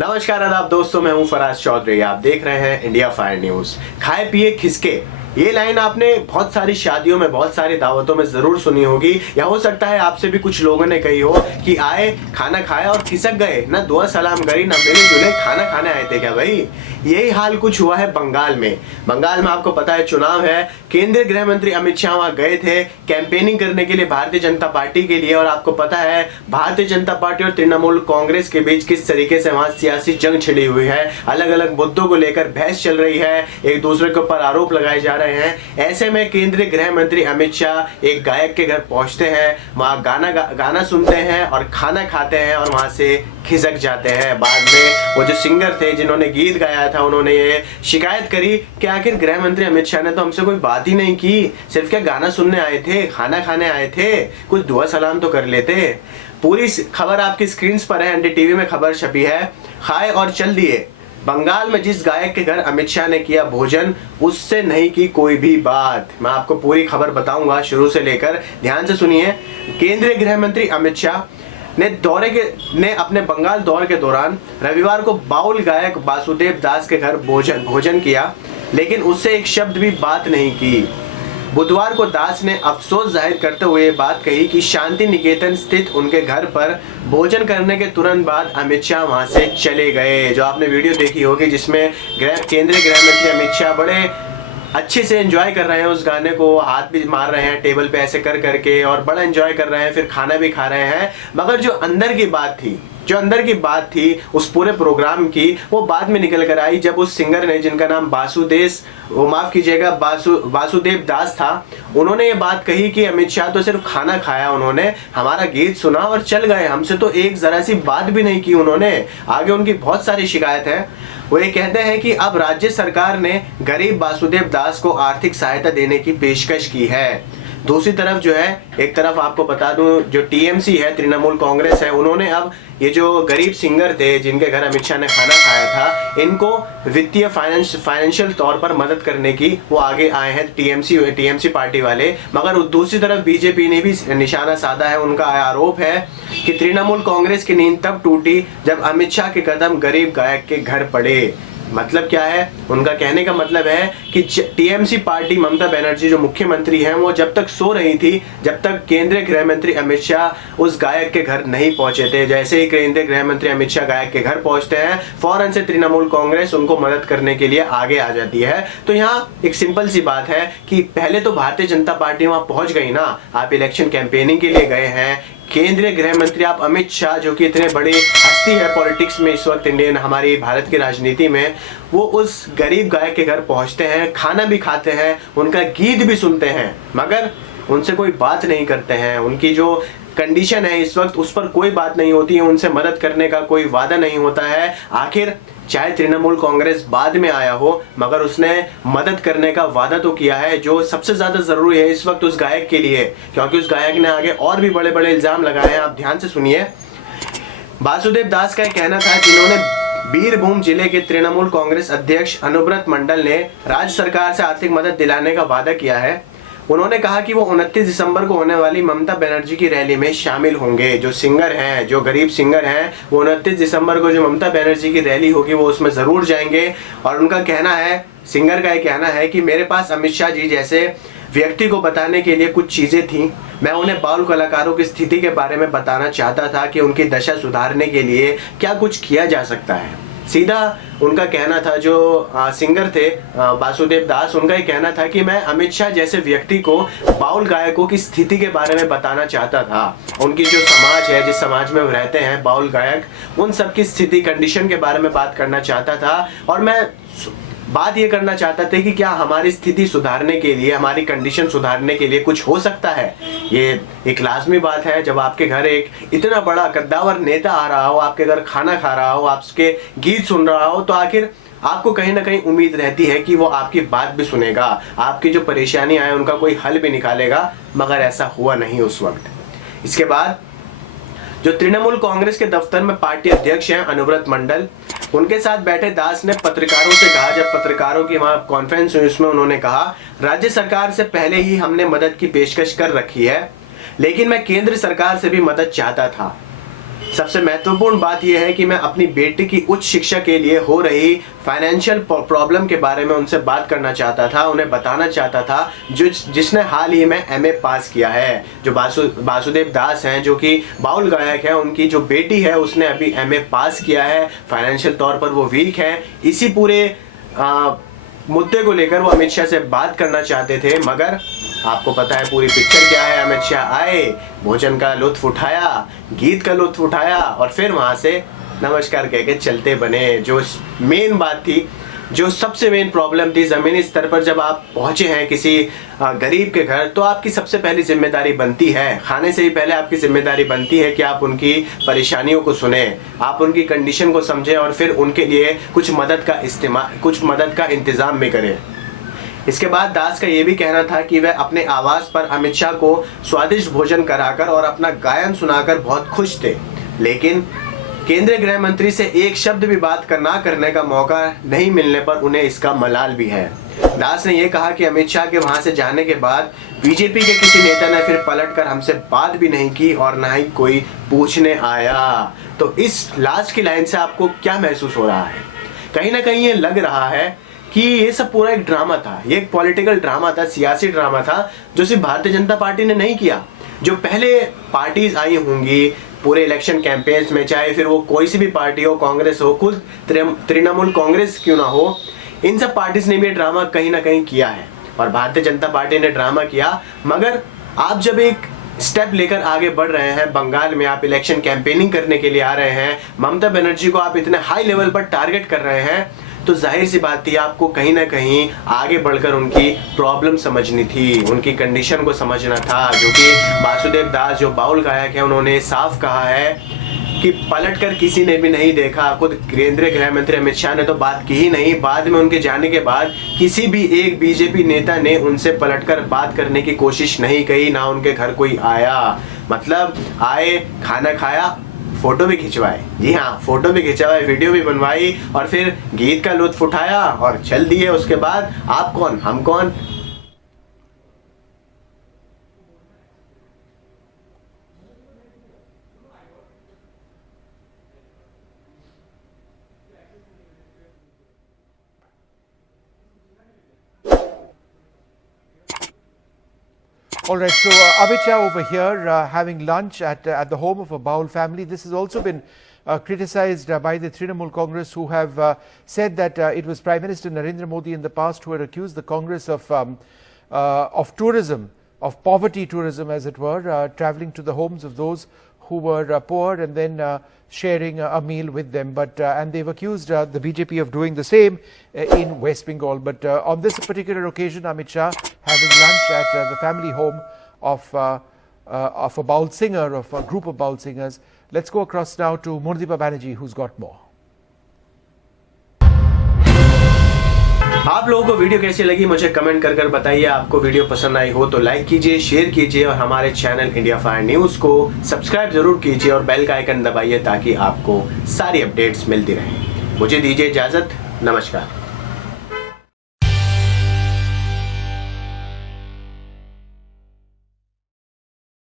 नमस्कार आदाब दोस्तों, मैं हूं फराज चौधरी। आप देख रहे हैं इंडिया फायर न्यूज। खाए पिए खिसके, ये लाइन आपने बहुत सारी शादियों में, बहुत सारी दावतों में जरूर सुनी होगी, या हो सकता है आपसे भी कुछ लोगों ने कही हो कि आए, खाना खाया और खिसक गए, ना दुआ सलाम करी, ना मिले जुले, खाना खाने आए थे क्या भाई। यही हाल कुछ हुआ है बंगाल में। बंगाल में आपको पता है चुनाव है, केंद्रीय गृह मंत्री अमित शाह वहां गए थे कैंपेनिंग करने के लिए भारतीय जनता पार्टी के लिए। और आपको पता है भारतीय जनता पार्टी और तृणमूल कांग्रेस के बीच किस तरीके से वहां सियासी जंग छिड़ी हुई है, अलग अलग मुद्दों को लेकर बहस चल रही है, एक दूसरे के ऊपर आरोप लगाए जा रहे हैं। ऐसे में केंद्रीय गृह मंत्री अमित शाह एक गायक के घर पहुंचते हैं, वहां गाना सुनते हैं और खाना खाते हैं और वहां से खिसक जाते हैं। बाद में वो जो सिंगर थे जिन्होंने गीत गाया था, उन्होंने ये शिकायत करी कि आखिर गृह मंत्री अमित शाह ने तो हमसे कोई बात ही नहीं की, सिर्फ क्या गाना सुनने आए थे, खाना खाने आए थे, कुछ दुआ सलाम तो कर लेते। पूरी खबर आपकी स्क्रीन पर है, एनडीटीवी में खबर छपी है। खाए और चल दिए। बंगाल में जिस गायक के घर अमित शाह ने किया भोजन, उससे नहीं की कोई भी बात। मैं आपको पूरी खबर बताऊंगा शुरू से लेकर, ध्यान से सुनिए। केंद्रीय गृह मंत्री अमित शाह ने अपने बंगाल दौरे के दौरान रविवार को बाउल गायक वासुदेव दास के घर भोजन किया, लेकिन उससे एक शब्द भी बात नहीं की। बुधवार को दास ने अफसोस जाहिर करते हुए बात कही कि शांति निकेतन स्थित उनके घर पर भोजन करने के तुरंत बाद अमित शाह वहां से चले गए। जो आपने वीडियो देखी होगी जिसमें केंद्रीय गृह मंत्री अमित शाह बड़े अच्छे से एंजॉय कर रहे हैं उस गाने को, हाथ भी मार रहे हैं टेबल पे ऐसे कर करके और बड़ा एंजॉय कर रहे हैं, फिर खाना भी खा रहे हैं। मगर जो अंदर की बात थी उस पूरे प्रोग्राम की, वो बाद में निकल कर आई जब उस सिंगर ने, जिनका नाम वासुदेव दास था, उन्होंने ये बात कही कि अमित शाह तो सिर्फ खाना खाया, उन्होंने हमारा गीत सुना और चल गए, हमसे तो एक जरा सी बात भी नहीं की उन्होंने। आगे उनकी बहुत सारी शिकायत है। वो ये कहते हैं कि अब राज्य सरकार ने गरीब वासुदेव दास को आर्थिक सहायता देने की पेशकश की है। दूसरी तरफ जो है, एक तरफ आपको बता दूं, जो टीएमसी है, तृणमूल कांग्रेस है, उन्होंने अब ये जो गरीब सिंगर थे जिनके घर अमित शाह ने खाना खाया था, इनको वित्तीय फाइनेंशियल तौर पर मदद करने की वो आगे आए हैं टीएमसी पार्टी वाले। मगर दूसरी तरफ बीजेपी ने भी निशाना साधा है। उनका आरोप है कि तृणमूल कांग्रेस की नींद तब टूटी जब अमित शाह के कदम गरीब गायक के घर पड़े। मतलब क्या है, उनका कहने का मतलब है कि टीएमसी पार्टी, ममता बनर्जी जो मुख्यमंत्री हैं, वो जब तक सो रही थी, जब तक केंद्रीय गृह मंत्री अमित शाह उस गायक के घर नहीं पहुंचे थे। जैसे ही केंद्रीय गृह मंत्री अमित शाह गायक के घर पहुंचते हैं, फौरन से तृणमूल कांग्रेस उनको मदद करने के लिए आगे आ जाती है। तो यहाँ एक सिंपल सी बात है कि पहले तो भारतीय जनता पार्टी वहां पहुंच गई ना, आप इलेक्शन कैंपेनिंग के लिए गए हैं, केंद्रीय गृह मंत्री आप अमित शाह जो कि इतने बड़ी हस्ती है पॉलिटिक्स में इस वक्त, इंडियन हमारी भारत की राजनीति में, वो उस गरीब गायक के घर पहुंचते हैं, खाना भी खाते हैं, उनका गीत भी सुनते हैं, मगर उनसे कोई बात नहीं करते हैं। उनकी जो कंडीशन है इस वक्त, उस पर कोई बात नहीं होती है, उनसे मदद करने का कोई वादा नहीं होता है। आखिर चाहे तृणमूल कांग्रेस बाद में आया हो, मगर उसने मदद करने का वादा तो किया है, जो सबसे ज्यादा जरूरी है इस वक्त उस गायक के लिए, क्योंकि उस गायक ने आगे और भी बड़े बड़े इल्जाम लगाए हैं। आप ध्यान से सुनिए। वासुदेव दास का कहना था, जिन्होंने बीरभूम जिले के तृणमूल कांग्रेस अध्यक्ष अनुब्रत मंडल ने राज्य सरकार से आर्थिक मदद दिलाने का वादा किया है। उन्होंने कहा कि वो 29 दिसंबर को होने वाली ममता बनर्जी की रैली में शामिल होंगे। जो सिंगर हैं, जो गरीब सिंगर हैं, वो 29 दिसंबर को जो ममता बनर्जी की रैली होगी वो उसमें जरूर जाएंगे। और उनका कहना है, सिंगर का ये कहना है कि मेरे पास अमित शाह जी जैसे व्यक्ति को बताने के लिए कुछ चीजें थी। मैं उन्हें बाउल कलाकारों की स्थिति के बारे में बताना चाहता था कि उनकी दशा सुधारने के लिए क्या कुछ किया जा सकता है। सीधा उनका कहना था, जो सिंगर थे वासुदेव दास, उनका ये कहना था कि मैं अमित शाह जैसे व्यक्ति को बाउल गायकों की स्थिति के बारे में बताना चाहता था। उनकी जो समाज है, जिस समाज में वो रहते हैं बाउल गायक, उन सब की स्थिति, कंडीशन के बारे में बात करना चाहता था। और मैं बात ये करना चाहता था कि क्या हमारी स्थिति सुधारने के लिए, हमारी कंडीशन सुधारने के लिए कुछ हो सकता है। ये एक लाजमी बात है, जब आपके घर एक इतना बड़ा कद्दावर नेता आ रहा हो, आपके घर खाना खा रहा हो, आपके गीत सुन रहा हो, तो आखिर आपको कहीं ना कहीं उम्मीद रहती है कि वो आपकी बात भी सुनेगा, आपकी जो परेशानी आए उनका कोई हल भी निकालेगा। मगर ऐसा हुआ नहीं उस वक्त। इसके बाद जो तृणमूल कांग्रेस के दफ्तर में पार्टी अध्यक्ष हैं अनुब्रत मंडल, उनके साथ बैठे दास ने पत्रकारों से कहा, जब पत्रकारों की वहां कॉन्फ्रेंस हुई उसमें उन्होंने कहा, राज्य सरकार से पहले ही हमने मदद की पेशकश कर रखी है, लेकिन मैं केंद्र सरकार से भी मदद चाहता था। सबसे महत्वपूर्ण बात यह है कि मैं अपनी बेटी की उच्च शिक्षा के लिए हो रही फाइनेंशियल प्रॉब्लम के बारे में उनसे बात करना चाहता था, उन्हें बताना चाहता था, जिसने हाल ही में एमए पास किया है। जो वासुदेव दास हैं, जो कि बाउल गायक हैं, उनकी जो बेटी है उसने अभी एमए पास किया है। फाइनेंशियल तौर पर वो वीक है। इसी पूरे मुद्दे को लेकर वो अमित शाह से बात करना चाहते थे, मगर आपको पता है पूरी पिक्चर क्या है। अमित शाह आए, भोजन का लुत्फ उठाया, गीत का लुत्फ उठाया और फिर वहां से नमस्कार कह के चलते बने। जो मेन बात थी, जो सबसे मेन प्रॉब्लम थी, ज़मीनी स्तर पर जब आप पहुंचे हैं किसी गरीब के घर, तो आपकी सबसे पहली जिम्मेदारी बनती है, खाने से ही पहले आपकी जिम्मेदारी बनती है कि आप उनकी परेशानियों को सुने, आप उनकी कंडीशन को समझें और फिर उनके लिए कुछ मदद का इंतज़ाम भी करें। इसके बाद दास का ये भी कहना था कि वह अपने आवास पर अमित शाह को स्वादिष्ट भोजन कराकर और अपना गायन सुनाकर बहुत खुश थे, लेकिन केंद्रीय गृह मंत्री से एक शब्द भी बात ना करने का मौका नहीं मिलने पर उन्हें इसका मलाल भी है। दास ने यह कहा कि अमित शाह के वहां से जाने के बाद बीजेपी के किसी नेता ने फिर पलटकर हमसे बात भी नहीं की और ना ही कोई पूछने आया। तो इस लास्ट की लाइन से आपको क्या महसूस हो रहा है? कहीं ना कहीं ये लग रहा है कि ये सब पूरा एक ड्रामा था, ये एक पॉलिटिकल ड्रामा था, सियासी ड्रामा था, जो सिर्फ भारतीय जनता पार्टी ने नहीं किया। जो पहले पार्टीज आई होंगी पूरे इलेक्शन कैंपेन्स में, चाहे फिर वो कोई सी भी पार्टी हो, कांग्रेस हो, खुद तृणमूल कांग्रेस क्यों ना हो, इन सब पार्टीज ने भी ड्रामा कहीं ना कहीं किया है और भारतीय जनता पार्टी ने ड्रामा किया। मगर आप जब एक स्टेप लेकर आगे बढ़ रहे हैं, बंगाल में आप इलेक्शन कैंपेनिंग करने के लिए आ रहे हैं, ममता बनर्जी को आप इतने हाई लेवल पर टारगेट कर रहे हैं, तो जाहिर सी बात थी आपको कहीं ना कहीं आगे बढ़कर उनकी प्रॉब्लम समझनी थी, उनकी कंडीशन को समझना था। जो कि वासुदेव दास जो बाउल गायक है, उन्होंने साफ कहा है कि पलटकर किसी ने भी नहीं देखा। खुद केंद्रीय गृह मंत्री अमित शाह ने तो बात की ही नहीं, बाद में उनके जाने के बाद किसी भी एक बीजेपी नेता ने उनसे पलटकर बात करने की कोशिश नहीं की, ना उनके घर कोई आया। मतलब आए, खाना खाया, फोटो भी खिंचवाए, जी हाँ फोटो भी खिंचवाए, वीडियो भी बनवाई और फिर गीत का लुत्फ उठाया और चल दिए। उसके बाद आप कौन, हम कौन। All right, so Amit Shah over here having lunch at the home of a Baul family. This has also been criticized by the Trinamool Congress, who have said that it was Prime Minister Narendra Modi in the past who had accused the Congress of tourism, of poverty tourism as it were, travelling to the homes of those who were poor and then sharing a meal with them. But and they've accused the BJP of doing the same in West Bengal. But on this particular occasion, Amit Shah having lunch at the family home of a Baul singer, of a group of Baul singers. Let's go across now to Murdipa Banerjee, who's got more. आप लोगों को video कैसी लगी मुझे comment कर बताइए। आपको video पसंद आई हो तो लाइक कीजिए, शेयर कीजिए और हमारे चैनल इंडिया फायर न्यूज को सब्सक्राइब जरूर कीजिए और बेल का आइकन दबाइए ताकि आपको सारी अपडेट्स मिलती रहें। मुझे दीजिए इजाजत, नमस्कार।